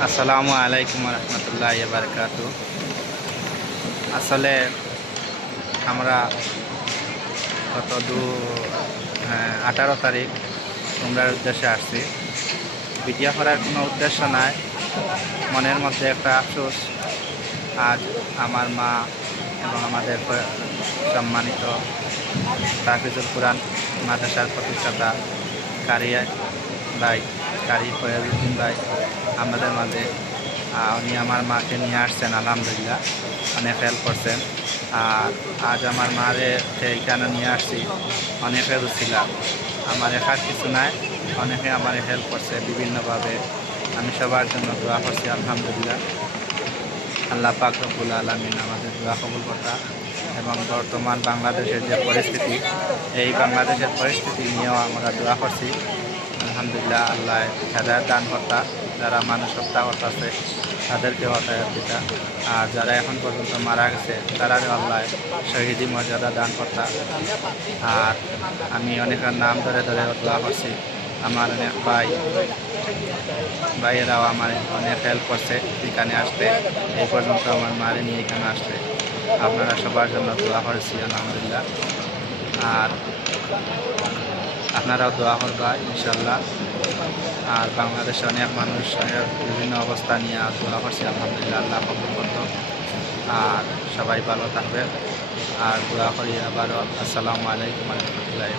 আসসালামু আলাইকুম রহমতুল্লাহ বারকাত আসলে আমরা গত দু হ্যাঁ, আঠারো তারিখ তোমরার উদ্দেশ্যে আসছি। ভিডিও করার কোনো উদ্দেশ্য নাই। মনের মধ্যে একটা আফসোস। আজ আমার মা এবং আমাদের সম্মানিত তাফিজুল কোরআন মাদ্রাসার প্রতিষ্ঠাতা কারিয়া ভাই কারি ফয়াজুদ্দিন ভাই আমাদের মাঝে উনি আমার মাকে নিয়ে আসছেন, আলহামদুলিল্লাহ। অনেক হেল্প করছেন। আর আজ আমার মারে এইখানে নিয়ে আসছি, অনেক হেল্প ছিল আমার একার কিছু নাই, অনেকে আমার হেল্প করছে বিভিন্নভাবে। আমি সবার জন্য দোয়া করছি, আলহামদুলিল্লাহ। আল্লাহ পাক আলমিন আমাদের দোয়া কবুল কর্তা এবং বর্তমান বাংলাদেশের যে পরিস্থিতি, এই বাংলাদেশের পরিস্থিতি নিয়েও আমরা দোয়া করছি। আলহামদুলিল্লাহ, আল্লাহ হেদায়ত দান কর্তা। যারা মানুষ হত্যা করতেছে, তাদেরকে হতায়ত দিতা। আর যারা এখন পর্যন্ত মারা গেছে তারা আল্লাহ শহীদি মর্যাদা দান কর্তা। আর আমি অনেকের নাম ধরে ধরে দোয়া করছি। আমার অনেক ভাই, ভাইয়েরাও আমার অনেক হেল্প করছে এখানে আসতে। এই পর্যন্ত আমার মারে নিয়ে এখানে আসতে। আপনারা সবার জন্য দোয়া করেছি, আলহামদুলিল্লাহ। আর আপনারাও দোয়া করবা ইনশাল্লাহ আর বাংলাদেশে অনেক মানুষ বিভিন্ন অবস্থা নিয়ে দোয়া করছে, আলহামদুলিল্লাহ, আল্লাহ কবুল করত আর সবাই ভালো থাকবে আর দোয়া করি আবারও। আসসালামু আলাইকুম রহমতুল্লাহ